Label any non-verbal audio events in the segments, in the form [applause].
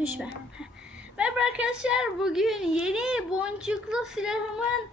Düşme. Merhaba arkadaşlar. Bugün yeni boncuklu silahımın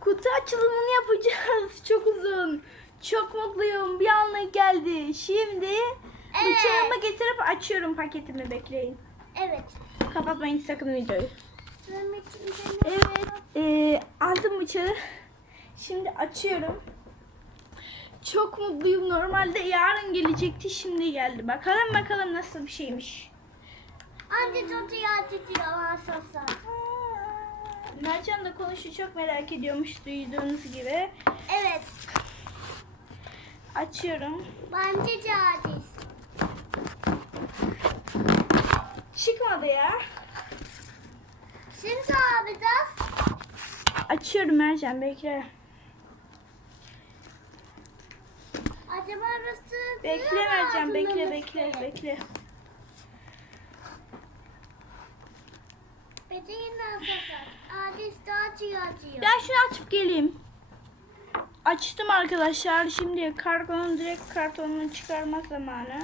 kutu açılımını yapacağız. [laughs] Çok uzun. Çok mutluyum. Bir anlık geldi. Şimdi Evet. bıçağımı getirip açıyorum paketimi. Bekleyin. Evet. Kapatmayın sakın videoyu. Evet. eee, aldım bıçağı. Şimdi açıyorum. Çok mutluyum. Normalde yarın gelecekti. Şimdi geldi. Bakalım bakalım nasıl bir şeymiş. Anne çocuğu acıtıyor masası. Mercan da konuşu çok merak ediyormuş duyduğunuz gibi. Evet. Açıyorum. Bence caziz. Çıkmadı ya. Şimdi abi de Açıyorum Mercan bekle. acaba nasıl? Bekle Mercan bekle bekle bekle. Ben şunu açıp geleyim. Açtım arkadaşlar. Şimdi kargonun direkt kartonunu çıkarma zamanı.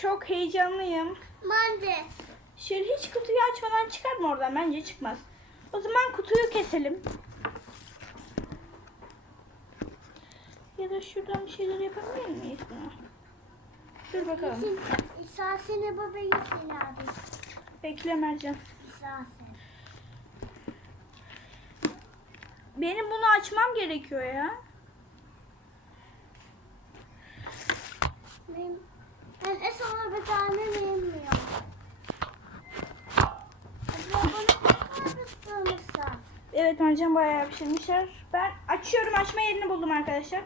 Çok heyecanlıyım. Bence. Şöyle hiç kutuyu açmadan çıkarma oradan. Bence çıkmaz. O zaman kutuyu keselim. Ya da şuradan bir şeyler yapabilir miyiz buna? Dur bakalım. İsasını baba yesin abi. Bekle Mercan. Benim bunu açmam gerekiyor ya. Benim, ben en sona bir tane bilmiyorum. Evet Mercan bayağı pişirmişler. Ben açıyorum açma yerini buldum arkadaşlar.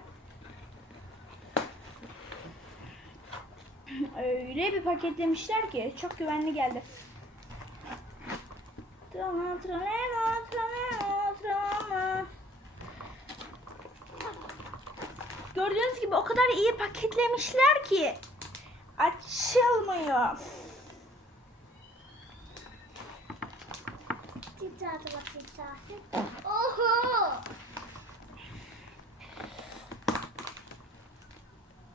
Öyle bir paketlemişler ki çok güvenli geldi. Trama trama trama trama. Gördüğünüz gibi o kadar iyi paketlemişler ki açılmıyor. Titrati bak. Oho!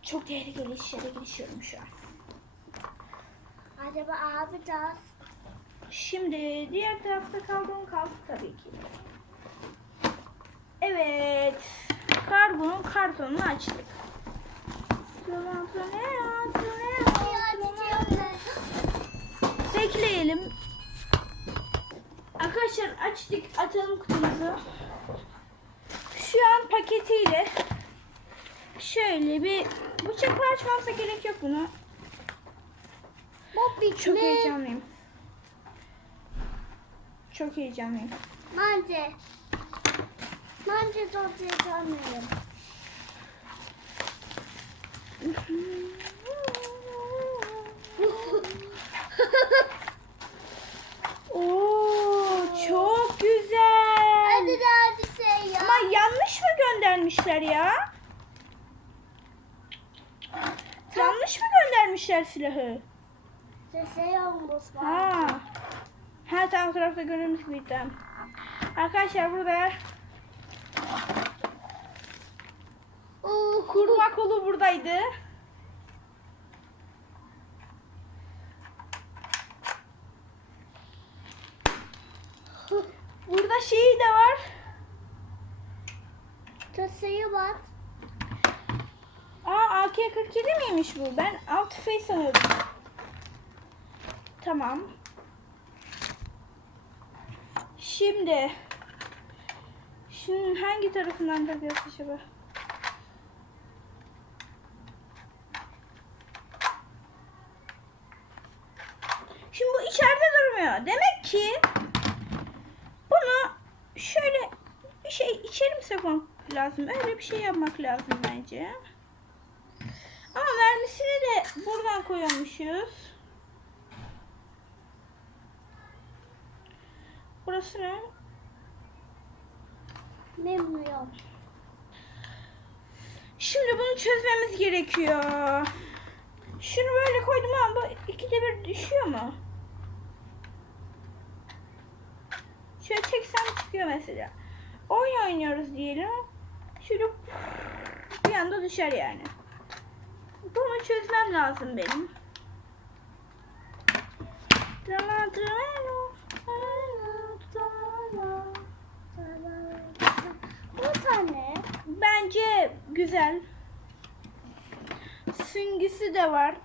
Çok tehlikeli işlere girişiyorum şu an. Acaba abi da Şimdi diğer tarafta kaldığım kaldı tabii ki. Evet. Kargonun kartonunu açtık. Bekleyelim. Arkadaşlar açtık. Atalım kutumuzu. Şu an paketiyle şöyle bir bıçakla açmamsa gerek yok bunu. Bu bitme. Çok heyecanlıyım. Çok heyecanlıyım. Bence. Bence çok heyecanlıyım. [laughs] Oo, çok güzel. Hadi de hadi şey ya. Ama yanlış mı göndermişler ya? Yanlış mı göndermişler silahı? Şey olmuş. Ha. Her tam tarafta gördüğümüz gibi tamam. Arkadaşlar burada Oo, kurma kolu buradaydı. Burada şeyi de var. Kasayı bak. Aa AK-47 miymiş bu? Ben alt tüfeği sanıyordum. Tamam. Şimdi şunun hangi tarafından takıyoruz acaba? Şimdi bu içeride durmuyor. Demek ki bunu şöyle bir şey içeri mi sokmak lazım? Öyle bir şey yapmak lazım bence. Ama mermisini de buradan koyuyormuşuz. Burası ne? Bilmiyorum. Şimdi bunu çözmemiz gerekiyor. Şunu böyle koydum ama bu ikide bir düşüyor mu? Şöyle çeksem çıkıyor mesela. Oyun oynuyoruz diyelim. Şöyle bir anda düşer yani. Bunu çözmem lazım benim. Trala trala, trala, trala. Bu tane. Bence güzel. Süngüsü de var.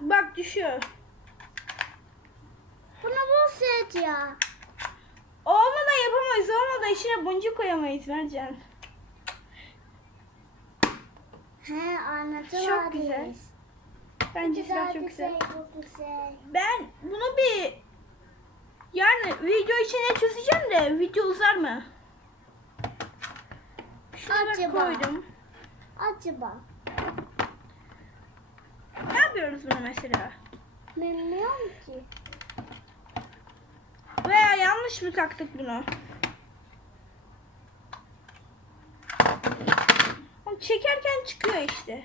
Bak düşüyor. Buna bu set ya. Olmadan yapamayız. Olmadan içine boncuk koyamayız Mercan. He anladım. Çok güzel. Bence silah çok güzel. Şey, çok güzel. Ben bunu bir yani video içine çözeceğim de video uzar mı? Bak Acaba? koydum. Acaba. Ne yapıyoruz bunu mesela? Bilmiyorum ki. Veya yanlış mı taktık bunu? Çekerken çıkıyor işte.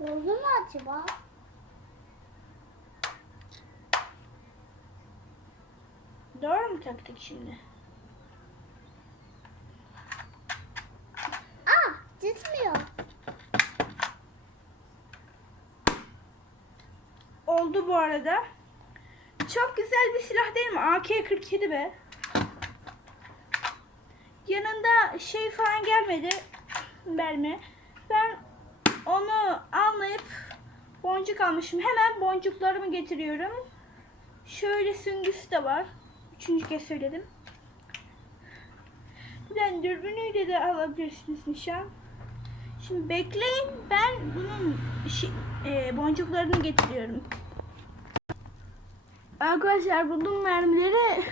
Oldu mu acaba? Doğru mu taktık şimdi? Aa gitmiyor. Oldu bu arada. Çok güzel bir silah değil mi? AK-47 be. Yanında şey falan gelmedi. Mermi. Ben onu anlayıp boncuk almışım. Hemen boncuklarımı getiriyorum. Şöyle süngüsü de var. Üçüncü kez söyledim. Ben dürbünüyle de alabilirsiniz nişan. Şimdi bekleyin. Ben bunun şi- e, boncuklarını getiriyorum. Arkadaşlar buldum mermileri.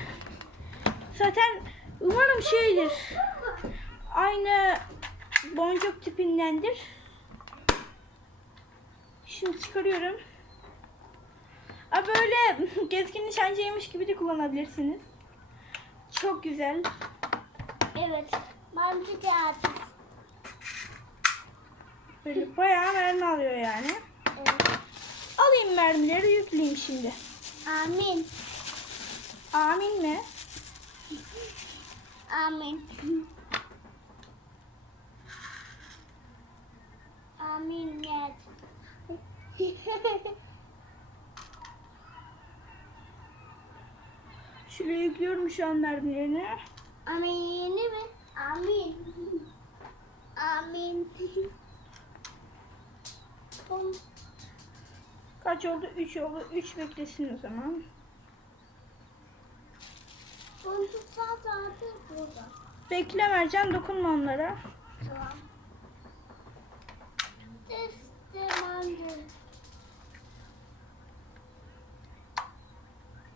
Zaten umarım şeydir. Aynı boncuk tipindendir. Şimdi çıkarıyorum. Aa, böyle [laughs] gezgin nişancıymış gibi de kullanabilirsiniz. Çok güzel. Evet. Bence geldi. Böyle bayağı mermi alıyor yani. Evet. Alayım mermileri yükleyeyim şimdi. Amin. Amin mi? Amin. Amin net. [laughs] Şuraya yüklüyorum şu an mermilerini. Amin yeni mi? Amin. Amin. Kaç oldu? 3 oldu. 3 beklesin o zaman. Bunu zaten burada. Bekle Mercan dokunma onlara. Tamam.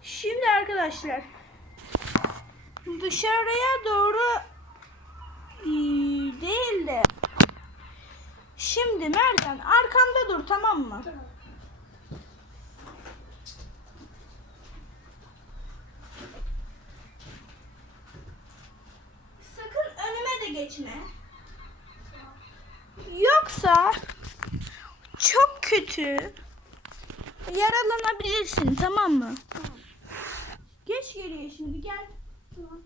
Şimdi arkadaşlar dışarıya doğru eee, değil de şimdi Mercan arkamda dur tamam mı? Tamam. Sakın önüme de geçme. Yoksa çok kötü yaralanabilirsin tamam mı? Tamam. Geç geriye şimdi gel. Tamam.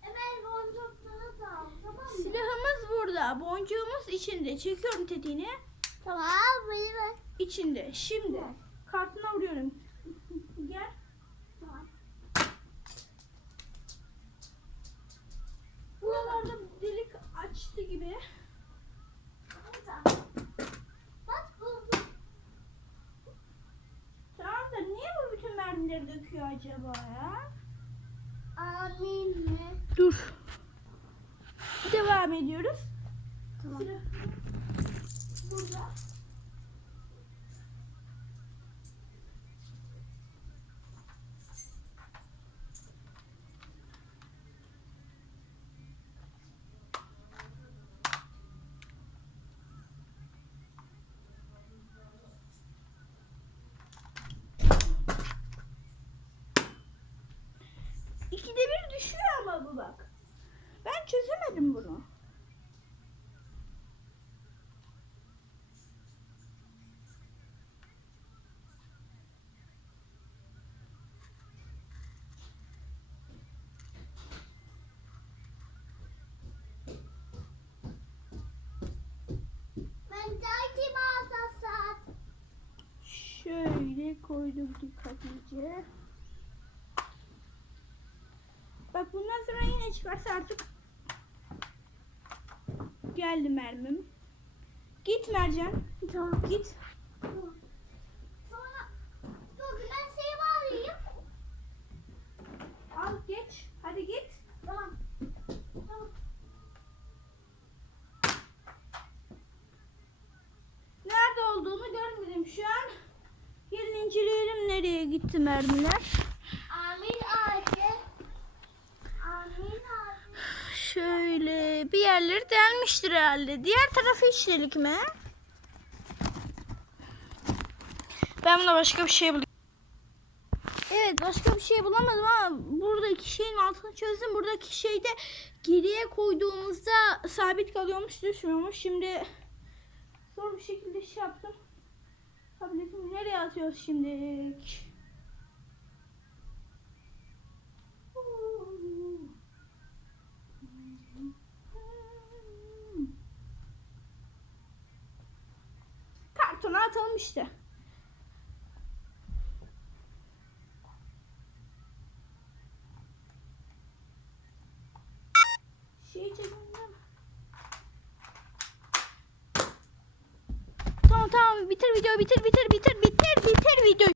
Hemen boncukları da al, tamam mı? Silahımız burada. Boncuğumuz içinde. Çekiyorum tetiğini. Tamam, ver. İçinde. Şimdi kartına vuruyorum. Gel. Tamam. Buralarda delik açtı gibi. Tamam. Bak buldum. Tamam da niye bu bütün döküyor acaba ya? Amin mi? Dur. Devam ediyoruz. Tamam. Silah burada. bir ama bu bak. Ben çözemedim bunu. Şöyle koyduk dikkatlice. Bak bundan sonra yine çıkarsa artık geldi mermim. Git Mercan. Tamam. Git. Sonra dur ben seni bağlayayım. Al geç. Hadi git. Tamam. Tamam. Nerede olduğunu görmedim şu an. Gelin inceleyelim nereye gitti mermiler. Amin ağacı. Amin ağacı. Şöyle bir yerleri delmiştir herhalde. Diğer tarafı hiç delik mi? Ben buna başka bir şey buldum. Evet başka bir şey bulamadım ama buradaki şeyin altını çözdüm. Buradaki şey de geriye koyduğumuzda sabit kalıyormuş düşmüyormuş. Şimdi zor bir şekilde şey yaptım. Tabletimi nereye atıyoruz şimdi? Kartona atalım işte. Şey cebinden. Tamam tamam bitir video bitir bitir bitir bitir.